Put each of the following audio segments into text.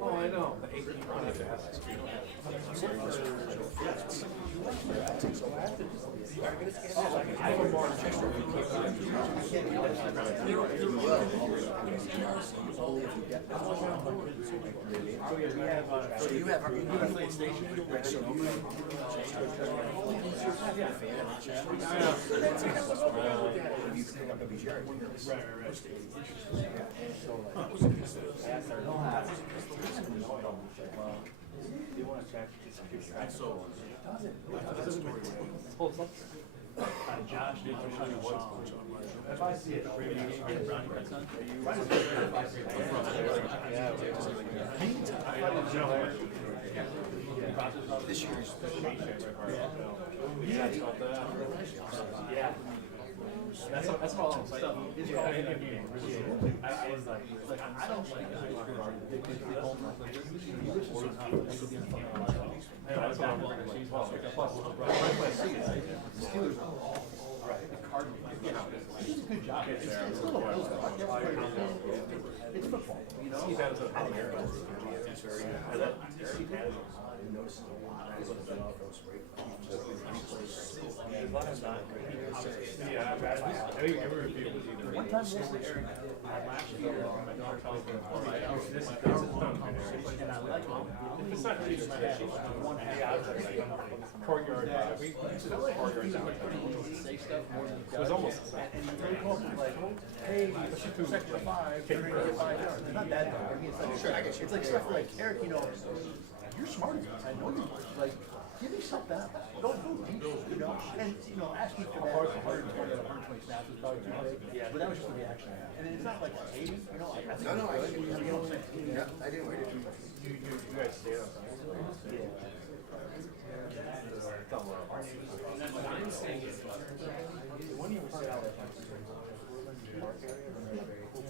Oh, I know. So you have affiliate stations with Rick you can pick up WGRZ. Josh did if I see it, This year's yeah. That's all I'm saying. I was like, I don't like that. That's what I'm like. Steelers are right. The Cardinals. It's a good job. It's a little it's football. You know? That was yeah, I think every review was either. One time Eric last year, my daughter told me, this is and I like it. It's not Chiefs, one half. Courtyard. We said courtyard down. It was almost the same. And you really called me like, hey, let's shoot 2 seconds to 5, you're going to get 5 yards. It's not that though. I mean, it's like, sure, I guess it's like stuff like, Eric, you know, you're smart enough. I know you're like, give me something. Don't go deep, you know. And you know, asking for that 120 snaps is probably too big. Yeah. But that was just the reaction. And it's not like 80, you know. I think I didn't wait. You guys stayed on time. Yeah. When you were out at park area,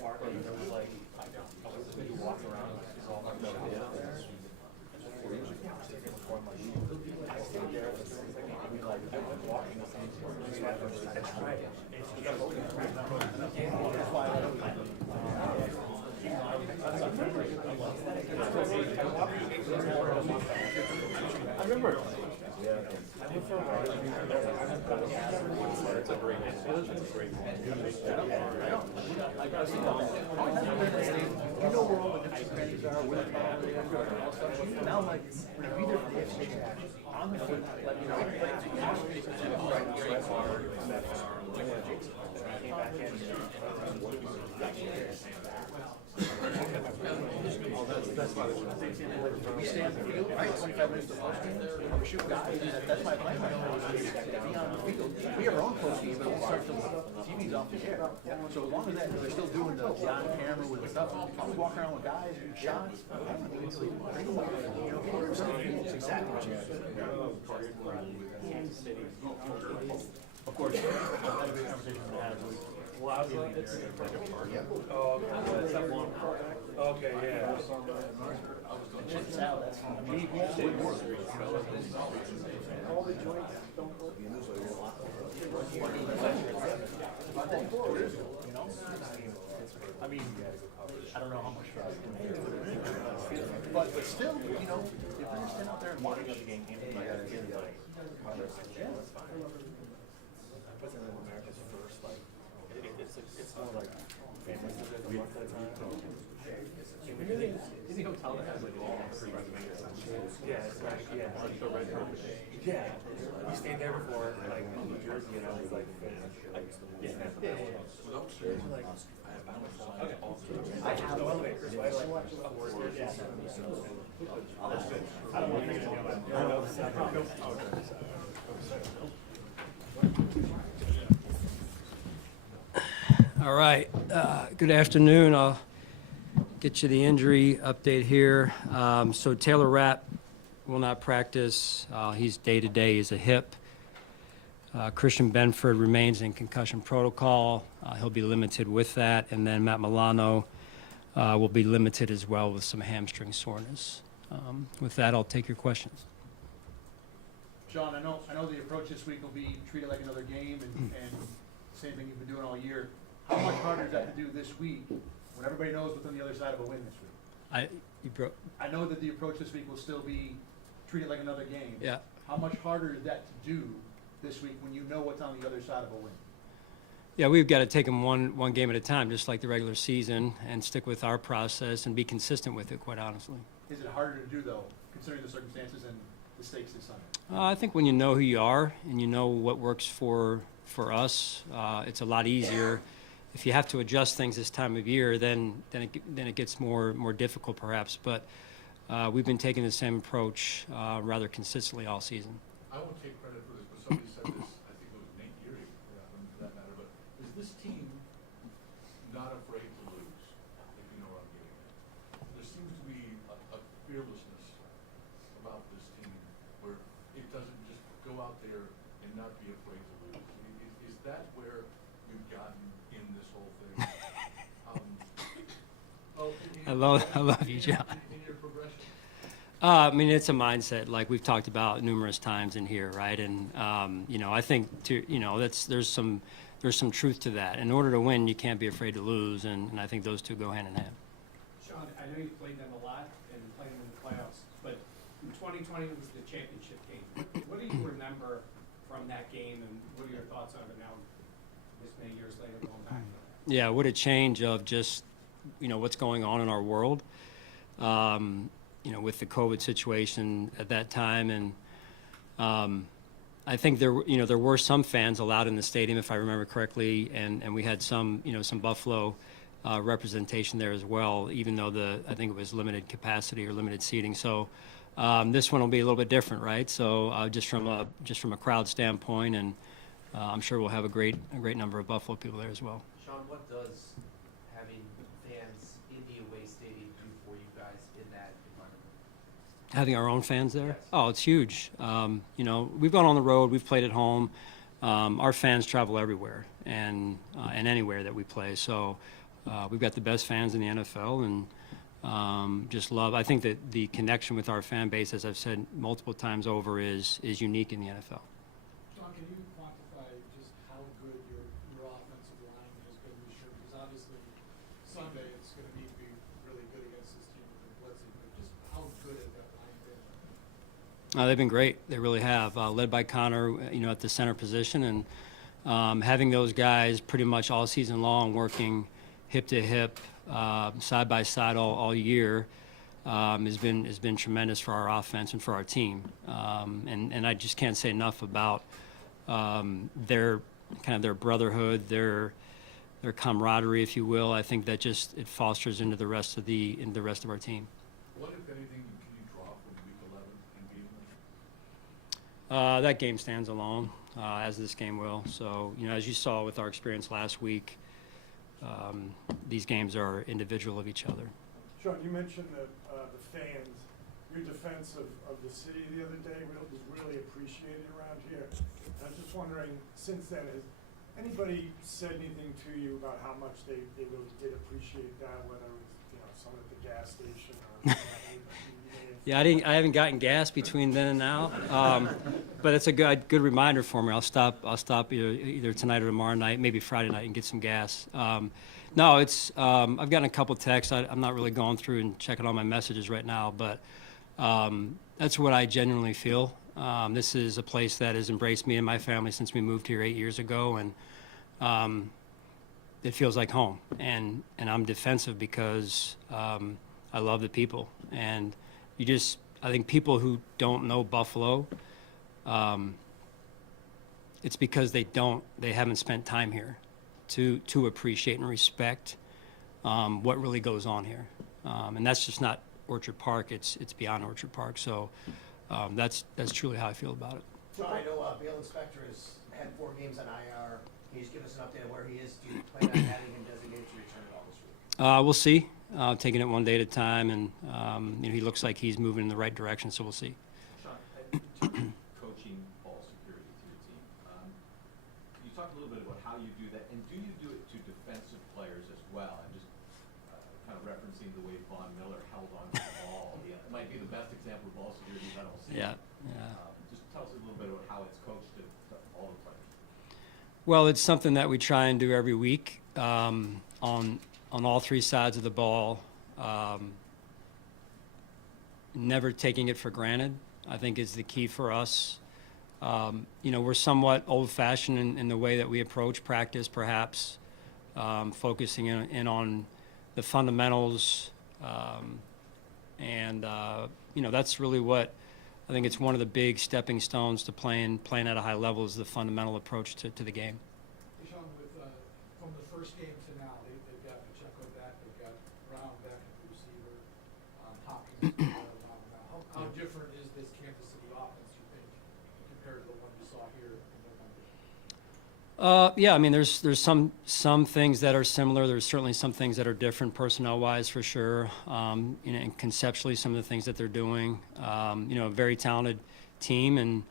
park area, there was like, you walk around, it's all like that. I stayed there for 30 seconds. I went walking the same place. I tried it. I remember. It's a great you know where all the different crannies are, where the family are, now like, when you be there for the education, I'm going to let you know, that's why we stand in the field, right, 25 minutes to post game, we shoot guys, that's my plan right now, is to be on the field. We have our own post game, but we'll start the TV's off the air. So as long as that, they're still doing the on camera with the stuff, I'll walk around with guys, do shots, it's exactly what you have to do. Of course, I had a big conversation with Adam. Well, it's like a party. Oh, okay. Okay, yeah. Check out. That's all the joints don't work. You know? I mean, I don't know how much but still, you know, if you're gonna stand out there and watch the game, that's fine. President of America's first, like, it's more like families that live a month at a time. Is the hotel that has like all free reservations? Yeah, it's like, yeah. We stayed there before, like in New Jersey, and I was like, I have no elevators, so I like a word. I don't want to think about it. All right. Good afternoon. I'll get you the injury update here. So Taylor Rapp will not practice. He's day-to-day. He's a hip. Christian Benford remains in concussion protocol. He'll be limited with that. And then Matt Milano will be limited as well with some hamstring soreness. With that, I'll take your questions. Sean, I know the approach this week will be treat it like another game and same thing you've been doing all year. How much harder is that to do this week when everybody knows what's on the other side of a win this week. I know that the approach this week will still be treat it like another game. Yeah. How much harder is that to do this week when you know what's on the other side of a win? Yeah, we've got to take them one game at a time, just like the regular season, and stick with our process and be consistent with it, quite honestly. Is it harder to do, though, considering the circumstances and the stakes this Sunday? I think when you know who you are and you know what works for us, it's a lot easier. If you have to adjust things this time of year, then it gets more difficult, perhaps. But we've been taking the same approach rather consistently all season. I won't take credit for this, but somebody said this, I think it was Nate Geary, for that matter, but is this team not afraid to lose, if you know what I'm getting at? There seems to be a fearlessness about this team where it doesn't just go out there and not be afraid to lose. Is that where you've gotten in this whole thing? I love you, John. In your progression? I mean, it's a mindset like we've talked about numerous times in here, right? And I think there's some truth to that. In order to win, you can't be afraid to lose, and I think those two go hand in hand. Sean, I know you played them a lot and played them in the playoffs, but in 2020 was the championship game. What do you remember from that game, and what are your thoughts on it now, this many years later, going back? Yeah, what a change of just what's going on in our world. With the COVID situation at that time, and I think there were some fans allowed in the stadium, if I remember correctly, and we had some Buffalo representation there as well, even though I think it was limited capacity or limited seating. So this one will be a little bit different, right? So just from a crowd standpoint, and I'm sure we'll have a great number of Buffalo people there as well. Sean, what does having fans in the away stadium do for you guys in that environment? Having our own fans there? Yes. Oh, it's huge. We've gone on the road, we've played at home. Our fans travel everywhere and anywhere that we play. So we've got the best fans in the NFL, and just love. I think that the connection with our fan base, as I've said multiple times over, is unique in the NFL. John, can you quantify just how good your offensive line has been this year? Because obviously Sunday it's going to need to be really good against this team with the blitzing, but just how good has that line been? They've been great. They really have. Led by Connor, at the center position, and having those guys pretty much all season long working hip to hip, side by side all year, has been tremendous for our offense and for our team. And I just can't say enough about their brotherhood, their camaraderie, if you will. I think that it fosters into the rest of our team. What, if anything, can you draw from Week 11 and beating them? That game stands alone, as this game will. So, as you saw with our experience last week, these games are individual of each other. Sean, you mentioned the fans. Your defense of the city the other day was really appreciated around here. And I was just wondering, since then, has anybody said anything to you about how much they really did appreciate that, whether it was someone at the gas station or Yeah, I haven't gotten gas between then and now, but it's a good reminder for me. I'll stop either tonight or tomorrow night, maybe Friday night, and get some gas. No, it's I've gotten a couple texts. I'm not really going through and checking all my messages right now, but that's what I genuinely feel. This is a place that has embraced me and my family since we moved here 8 years ago, and it feels like home. And I'm defensive because I love the people, and I think people who don't know Buffalo, it's because they haven't spent time here to appreciate and respect what really goes on here. And that's just not Orchard Park, it's beyond Orchard Park. So that's truly how I feel about it. John, I know Bail Inspector has had 4 games on IR. Can you just give us an update on where he is? Do you plan on having him designated to return at all this week? We'll see. Taking it one day at a time, and he looks like he's moving in the right direction, so we'll see. Sean, in terms of coaching ball security to your team, can you talk a little bit about how you do that, and do you do it to defensive players as well? I'm just kind of referencing the way Von Miller held on to the ball. Yeah, it might be the best example of ball security that I'll see. Yeah. Just tell us a little bit about how it's coached to all the players. Well, it's something that we try and do every week. on all three sides of the ball. Never taking it for granted, I think, is the key for us. We're somewhat old-fashioned in the way that we approach practice, perhaps, focusing in on the fundamentals. That's really what I think it's one of the big stepping stones to playing at a high level is the fundamental approach to the game. Hey, Sean, from the first game to now, they've got Pacheco back, they've got Brown back at the receiver, Hopkins. How different is this Kansas City offense, you think, compared to the one you saw here in November? Yeah, I mean, there's some things that are similar. There's certainly some things that are different personnel-wise, for sure. And conceptually, some of the things that they're doing. A very talented team and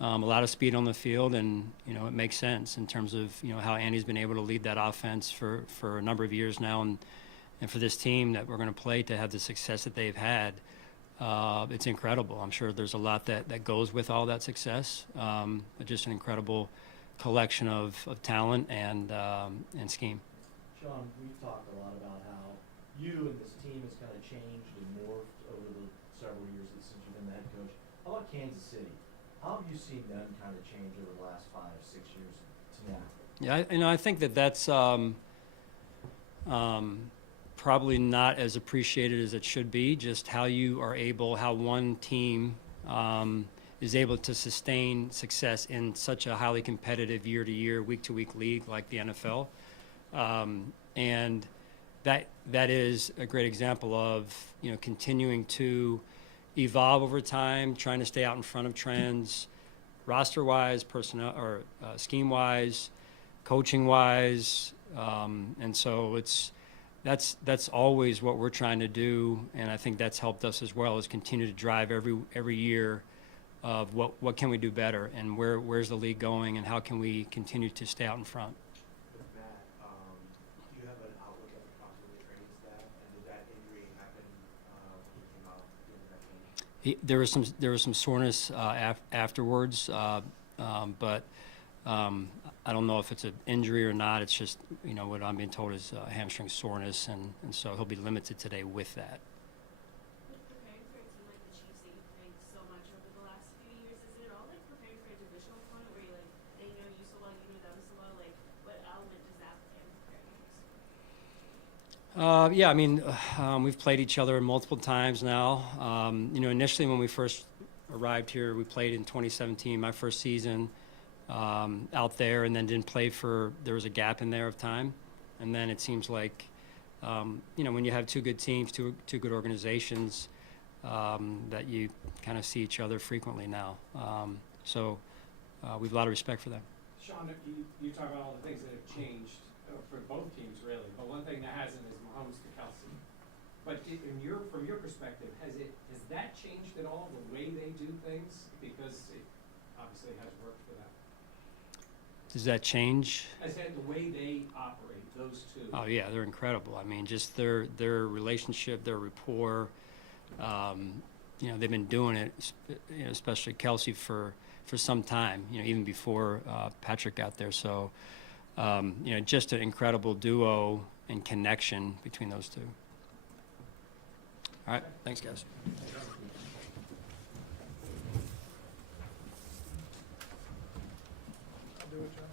a lot of speed on the field, and it makes sense in terms of how Andy's been able to lead that offense for a number of years now, and for this team that we're going to play to have the success that they've had. It's incredible. I'm sure there's a lot that goes with all that success, but just an incredible collection of talent and scheme. Sean, we've talked a lot about how you and this team has kind of changed and morphed over the several years since you've been the head coach. How about Kansas City? How have you seen them kind of change over the last 5-6 years to now? Yeah, I think that's probably not as appreciated as it should be, just how one team is able to sustain success in such a highly competitive year-to-year, week-to-week league like the NFL. And that is a great example of, continuing to evolve over time, trying to stay out in front of trends, roster-wise, personnel or scheme-wise, coaching-wise. And so that's always what we're trying to do, and I think that's helped us as well, is continue to drive every year of what can we do better, and where's the league going, and how can we continue to stay out in front. With Matt, do you have an outlook at the possible training staff, and did that injury happen when he came out doing that game? There was some soreness afterwards, but I don't know if it's an injury or not. It's just what I'm being told is hamstring soreness, and so he'll be limited today with that. Preparing for a team like the Chiefs that you've played so much over the last few years, is it all like preparing for a divisional opponent where they know you so well, you know them so well? Like, what element does that play in preparing for? Yeah, I mean, we've played each other multiple times now. Initially when we first arrived here, we played in 2017, my first season out there, and then didn't play there was a gap in there of time. And then it seems like, when you have two good teams, two good organizations, that you kind of see each other frequently now. So we have a lot of respect for them. Sean, you talk about all the things that have changed for both teams, really, but one thing that hasn't is Mahomes to Kelsey. But from your perspective, has that changed at all, the way they do things? Because it obviously has worked for them. Does that change? I said the way they operate, those two. Oh yeah, they're incredible. I mean, just their relationship, their rapport. They've been doing it, especially Kelsey for some time. Even before Patrick got there. So, just an incredible duo and connection between those two. All right, thanks, guys. I'll do it, John.